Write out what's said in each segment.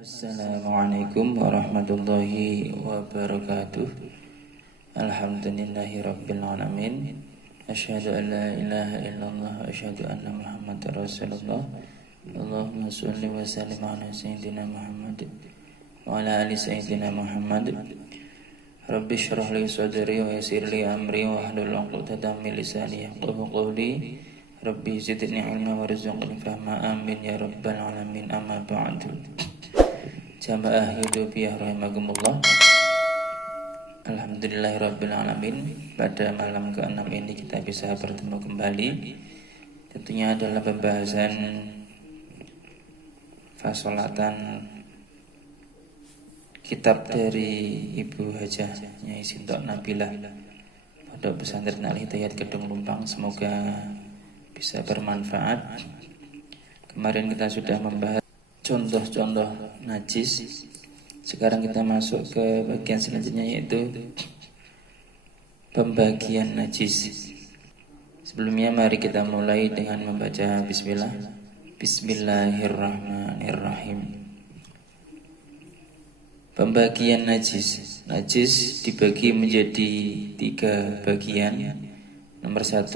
Assalamualaikum warahmatullahi wabarakatuh. Alhamdulillahi rabbil alamin. Asyhadu an la ilaha illallah wa asyhadu anna Muhammadar Rasulullah. Allahumma shalli wa sallim ala sayyidina Muhammad wa ala ali sayyidina Muhammad. Rabbi shrah li sadri wa yassir li amri wa hlul 'uqdatam min lisani yafqahu qawli. Rabbi zidni ilma warzuqni fahma, amin ya rabbal alamin. Amma ba'du. Jamaah hidupiyah rahimakumullah. Alhamdulillahirabbil alamin. Pada malam ke-6 ini kita bisa bertemu kembali. Tentunya adalah pembahasan fasolatan kitab dari Ibu Hajah Nyai Sintok Nabilah, Pondok Pesantren Al-Hidayat Kedung Lumpang. Semoga bisa bermanfaat. Kemarin kita sudah membahas contoh-contoh najis. Sekarang kita masuk ke bagian selanjutnya, yaitu pembagian najis. Sebelumnya mari kita mulai dengan membaca bismillah. Bismillahirrahmanirrahim. Pembagian najis. Najis dibagi menjadi 3 bagian. Nomor 1,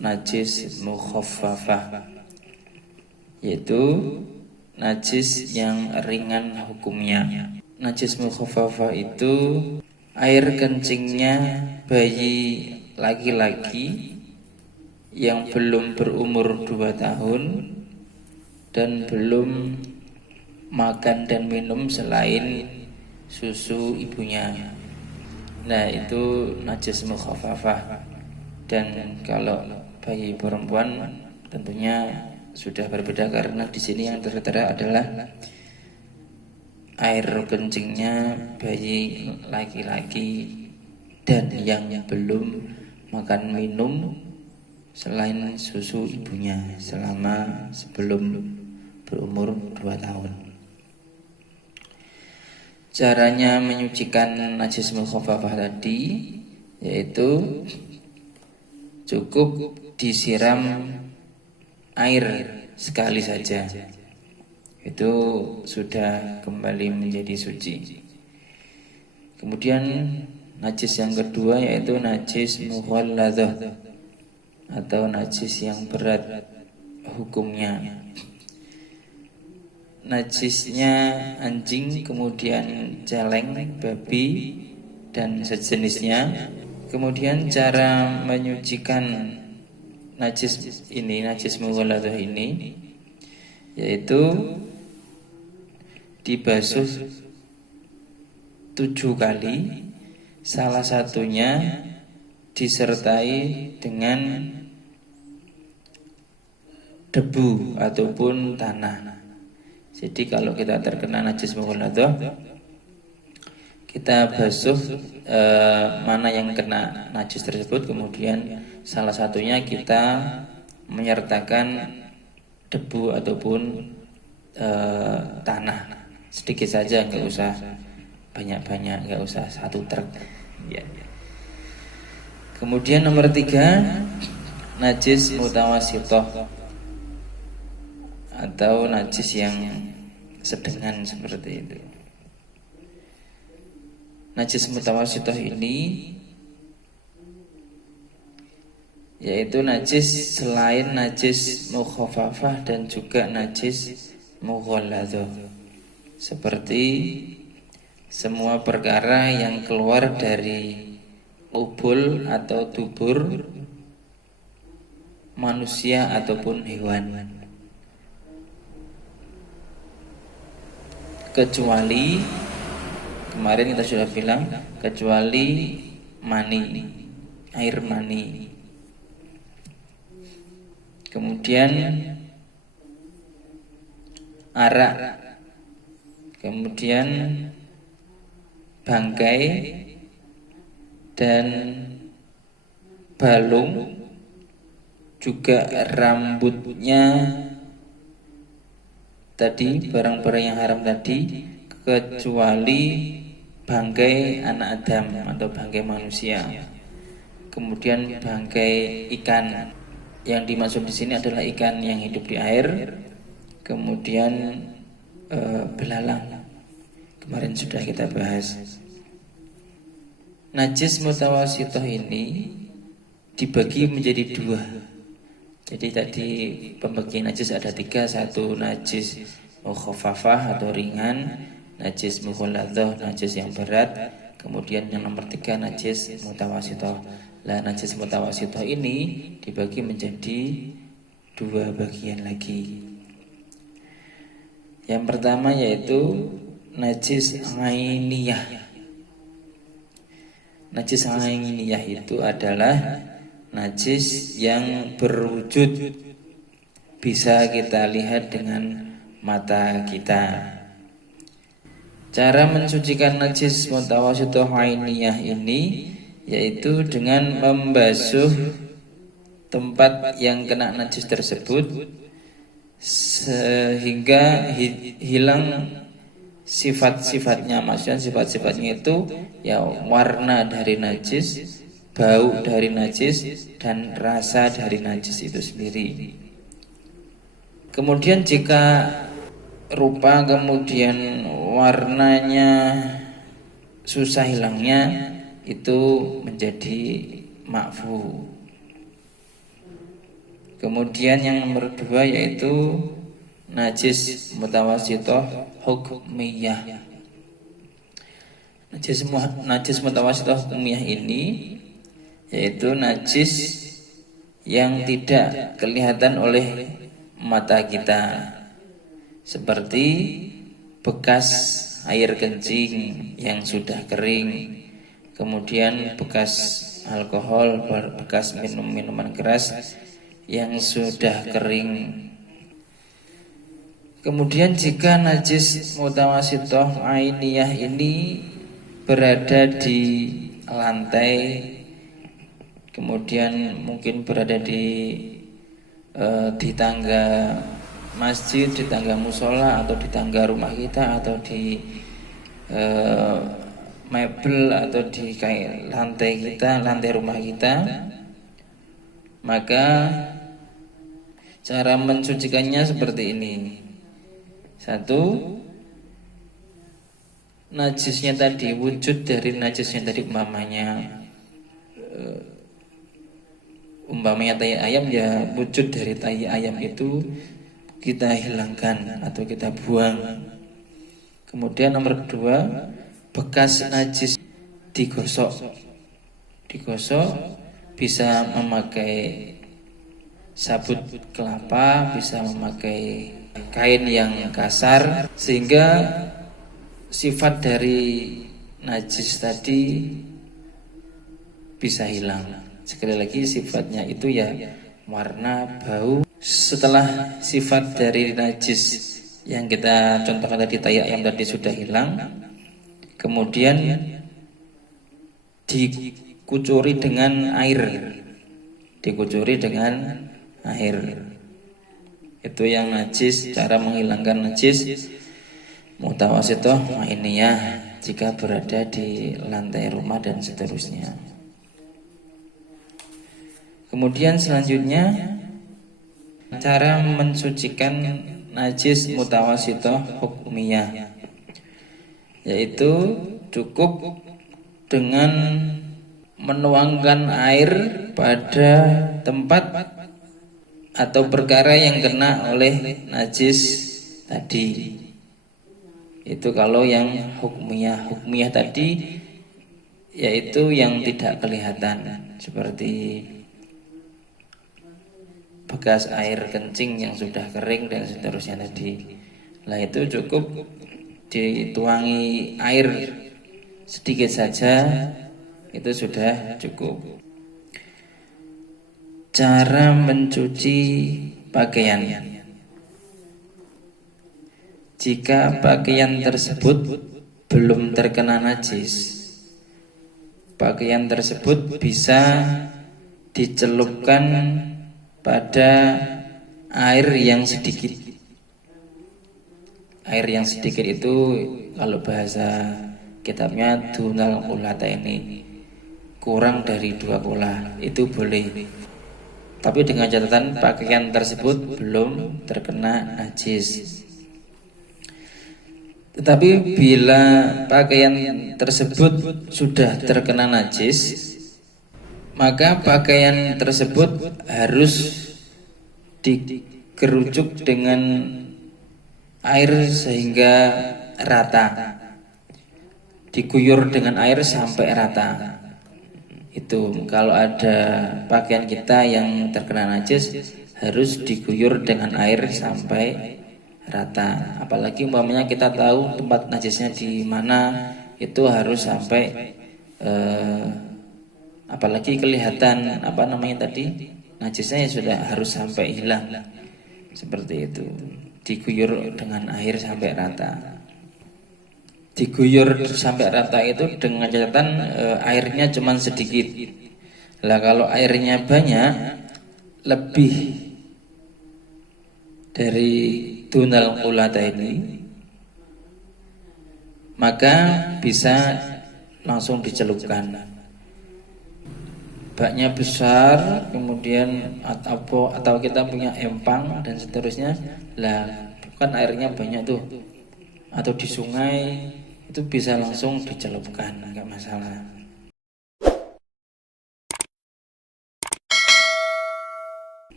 najis mukhaffafah, yaitu najis yang ringan hukumnya. Najis mukhaffafah itu air kencingnya bayi laki-laki yang belum berumur 2 tahun dan belum makan dan minum selain susu ibunya. Nah, itu najis mukhaffafah. Dan kalau bayi perempuan tentunya sudah berbeda, karena di sini yang tertera adalah air kencingnya bayi laki-laki dan yang belum makan minum selain susu ibunya selama sebelum berumur 2 tahun. Caranya menyucikan najis mukhaffafah tadi yaitu cukup disiram air sekali saja, itu sudah kembali menjadi suci. Kemudian najis yang kedua yaitu najis mughalladzah atau najis yang berat hukumnya. Najisnya anjing, kemudian celeng, babi dan sejenisnya. Kemudian cara menyucikan najis ini, najis mughalladzah ini, yaitu dibasuh 7 kali, salah satunya disertai dengan debu ataupun tanah. Jadi kalau kita terkena najis mughalladzah, kita basuh mana yang kena najis tersebut, kemudian salah satunya kita menyertakan debu ataupun tanah sedikit saja, nggak usah banyak-banyak, nggak usah 1 truk ya. Kemudian nomor 3, najis mutawassithah atau najis yang sedengan seperti itu. Najis mutawassithah ini yaitu najis selain najis mukhaffafah dan juga najis mughalladzah, seperti semua perkara yang keluar dari ubul atau dubur manusia ataupun hewan, kecuali kemarin kita sudah bilang, kecuali mani, air mani. Kemudian arak, kemudian bangkai dan balung, juga rambutnya tadi, barang-barang yang haram tadi, kecuali bangkai anak Adam atau bangkai manusia. Kemudian bangkai ikan. Yang dimaksud di sini adalah ikan yang hidup di air. Kemudian belalang. Kemarin sudah kita bahas. Najis mutawasitoh ini dibagi menjadi dua. Jadi tadi pembagian najis ada tiga. Satu najis mukhafafah atau ringan, najis mughalladhah, najis yang berat. Kemudian yang nomor tiga najis mutawasitoh. Lah najis mutawasitoh ini dibagi menjadi dua bagian lagi. Yang pertama yaitu najis ainiyah. Najis ainiyah itu adalah najis yang berwujud, bisa kita lihat dengan mata kita. Cara mensucikan najis mutawasitoh ainiyah ini yaitu dengan membasuh tempat yang kena najis tersebut sehingga hilang sifat-sifatnya. Maksudnya sifat-sifatnya itu ya warna dari najis, bau dari najis, dan rasa dari najis itu sendiri. Kemudian jika rupa kemudian warnanya susah hilangnya, itu menjadi ma'fu. Kemudian yang nomor dua yaitu najis mutawasitoh hukmiyah. Najis mutawasitoh hukmiyah ini yaitu najis yang tidak kelihatan oleh mata kita, seperti bekas air kencing yang sudah kering, kemudian bekas alkohol, bekas minuman keras yang sudah kering. Kemudian jika najis mutawasitoh ainiyah ini berada di lantai, kemudian mungkin berada di tangga masjid, di tangga musola, atau di tangga rumah kita, atau di mebel, atau di lantai kita, lantai rumah kita, maka cara mensucikannya seperti ini. Satu, najisnya tadi, wujud dari najisnya tadi umpamanya tai ayam, ya wujud dari tai ayam itu kita hilangkan atau kita buang. Kemudian nomor dua, bekas najis digosok bisa memakai sabut kelapa, bisa memakai kain yang kasar, sehingga sifat dari najis tadi bisa hilang. Sekali lagi sifatnya itu ya warna, bau. Setelah sifat dari najis yang kita contohkan tadi, tai ayam tadi, sudah hilang, kemudian dikucuri dengan air. Itu yang najis, cara menghilangkan najis mutawasitoh ainiyah jika berada di lantai rumah dan seterusnya. Kemudian selanjutnya cara mensucikan najis mutawasitoh hukmiyah, yaitu cukup dengan menuangkan air pada tempat atau perkara yang kena oleh najis tadi. Itu kalau yang hukmiyah tadi yaitu yang tidak kelihatan, seperti bekas air kencing yang sudah kering dan seterusnya tadi. Nah itu cukup dituangi air sedikit saja, itu sudah cukup. Cara mencuci pakaian. Jika pakaian tersebut belum terkena najis, pakaian tersebut bisa dicelupkan pada air yang sedikit. Air yang sedikit itu kalau bahasa kitabnya dunal kulata, ini kurang dari 2 kula, itu boleh. Tapi dengan catatan pakaian tersebut belum terkena najis. Tetapi bila pakaian tersebut sudah terkena najis, maka pakaian tersebut harus dikerucuk dengan air sehingga rata, diguyur dengan air sampai rata. Itu kalau ada pakaian kita yang terkena najis harus diguyur dengan air sampai rata. Apalagi umpamanya kita tahu tempat najisnya di mana, itu harus sampai apalagi kelihatan apa namanya tadi, najisnya sudah harus sampai hilang. Seperti itu, diguyur dengan air sampai rata. Diguyur sampai rata itu dengan catatan airnya cuma sedikit. Lah kalau airnya banyak, lebih dari dunal qulata ini, maka bisa langsung dicelupkan. Baknya besar, kemudian atau kita punya empang dan seterusnya, lah kan airnya banyak tuh, atau di sungai itu bisa langsung dicelupkan, nggak masalah.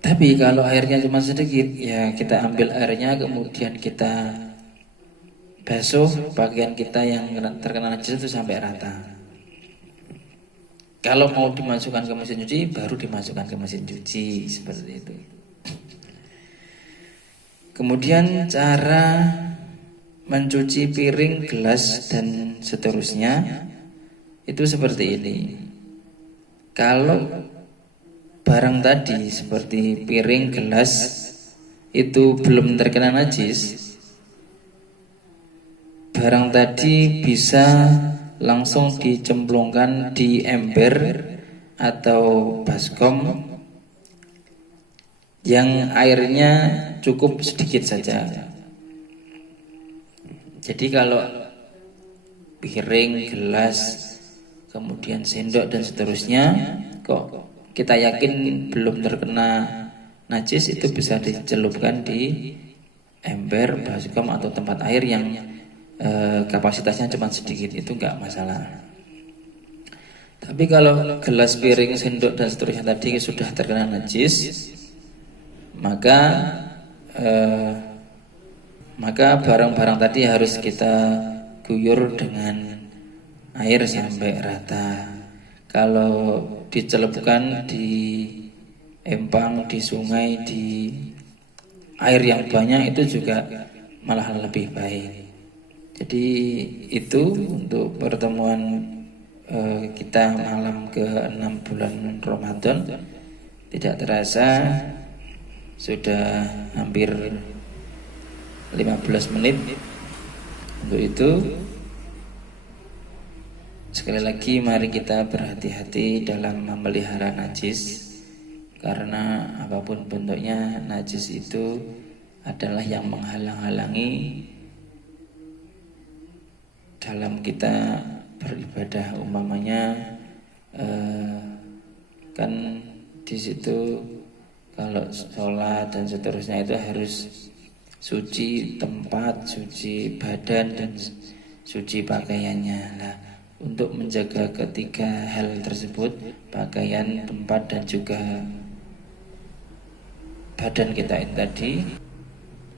Tapi kalau airnya cuma sedikit, ya kita ambil airnya kemudian kita basuh bagian kita yang terkena najis itu sampai rata. Kalau mau dimasukkan ke mesin cuci, baru dimasukkan ke mesin cuci, seperti itu. Kemudian cara mencuci piring, gelas, dan seterusnya itu seperti ini. Kalau barang tadi seperti piring, gelas itu belum terkena najis, barang tadi bisa langsung dicemplungkan di ember atau baskom yang airnya cukup sedikit saja. Jadi kalau piring, gelas, kemudian sendok dan seterusnya kok kita yakin belum terkena najis, itu bisa dicelupkan di ember, baskom atau tempat air yang kapasitasnya cuma sedikit, itu enggak masalah. Tapi kalau gelas, piring, sendok dan seterusnya tadi sudah terkena najis, maka barang-barang tadi harus kita guyur dengan air sampai rata. Kalau dicelupkan di empang, di sungai, di air yang banyak, itu juga malah lebih baik. Jadi itu untuk pertemuan kita malam ke-6 bulan Ramadan. Tidak terasa sudah hampir 15 menit. Untuk itu sekali lagi mari kita berhati-hati dalam memelihara najis, karena apapun bentuknya, najis itu adalah yang menghalang-halangi dalam kita beribadah. Umpamanya kan di situ kalau sholat dan seterusnya itu harus suci tempat, suci badan, dan suci pakaiannya. Nah, untuk menjaga ketiga hal tersebut, pakaian, tempat, dan juga badan kita itu tadi,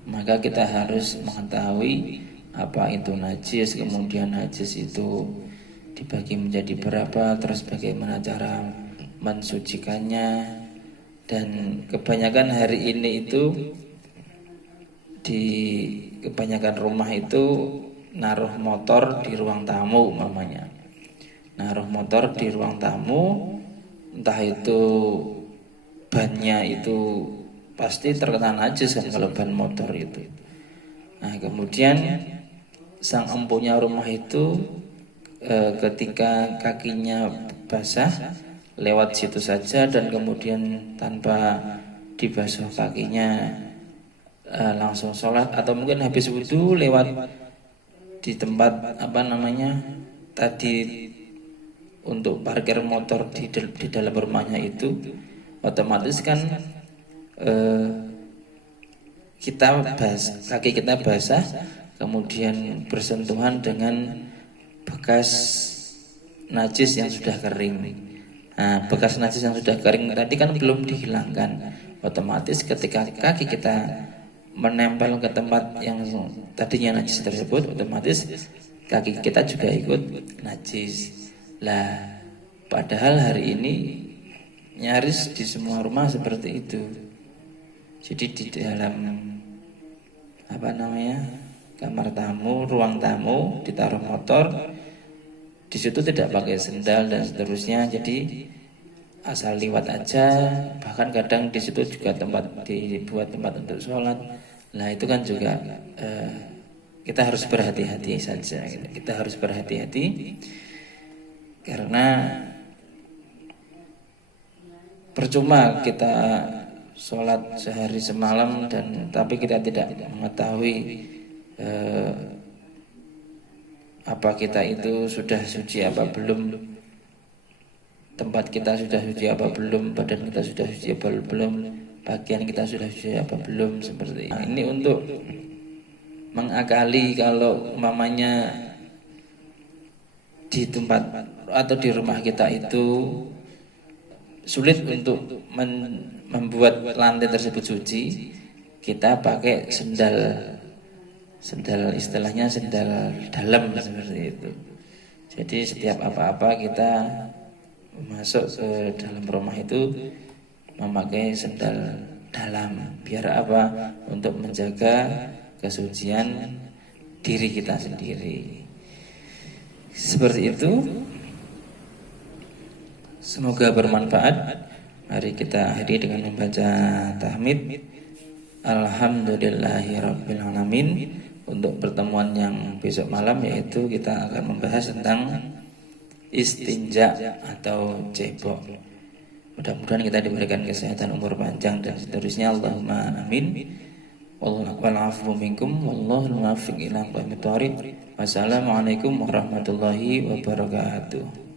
maka kita harus mengetahui apa itu najis, kemudian najis itu dibagi menjadi berapa, terus bagaimana cara mensucikannya. Dan kebanyakan hari ini itu di kebanyakan rumah itu naruh motor di ruang tamu umpamanya. Naruh motor di ruang tamu, entah itu bannya itu pasti terkena najis kan kalau ban motor itu. Nah, kemudian sang empunya rumah itu ketika kakinya basah lewat situ saja, dan kemudian tanpa dibasuh kakinya langsung sholat, atau mungkin habis wudhu lewat di tempat apa namanya tadi untuk parkir motor di dalam rumahnya itu, otomatis kan kaki kita basah, kemudian bersentuhan dengan bekas najis yang sudah kering. Nah, bekas najis yang sudah kering tadi kan belum dihilangkan. Otomatis ketika kaki kita menempel ke tempat yang tadinya najis tersebut, otomatis kaki kita juga ikut najis. Lah, padahal hari ini nyaris di semua rumah seperti itu. Jadi di dalam kamar tamu, ruang tamu ditaruh motor, di situ tidak pakai sendal dan seterusnya. Jadi asal liwat aja. Bahkan kadang di situ juga dibuat tempat untuk sholat. Nah itu kan juga kita harus berhati-hati saja. Kita harus berhati-hati karena percuma kita sholat sehari semalam tapi kita tidak mengetahui apa kita itu sudah suci apa belum, tempat kita sudah suci apa belum, badan kita sudah suci apa belum, bagian kita sudah suci apa belum, seperti ini. Ini untuk mengakali kalau umpamanya di tempat atau di rumah kita itu sulit untuk membuat lantai tersebut suci, kita pakai sendal istilahnya sendal dalam seperti itu. Jadi setiap apa-apa kita masuk ke dalam rumah itu memakai sendal dalam. Biar apa? Untuk menjaga kesucian diri kita sendiri. Seperti itu. Semoga bermanfaat. Mari kita akhiri dengan membaca tahmid. Alhamdulillahirabbil alamin. Untuk pertemuan yang besok malam, yaitu kita akan membahas tentang istinja atau cebok. Mudah-mudahan kita diberikan kesehatan, umur panjang dan seterusnya. Allahumma amin. Wal-afu minkum wallahul muwaffiq ila aqwamit thoriq. Wassalamualaikum warahmatullahi wabarakatuh.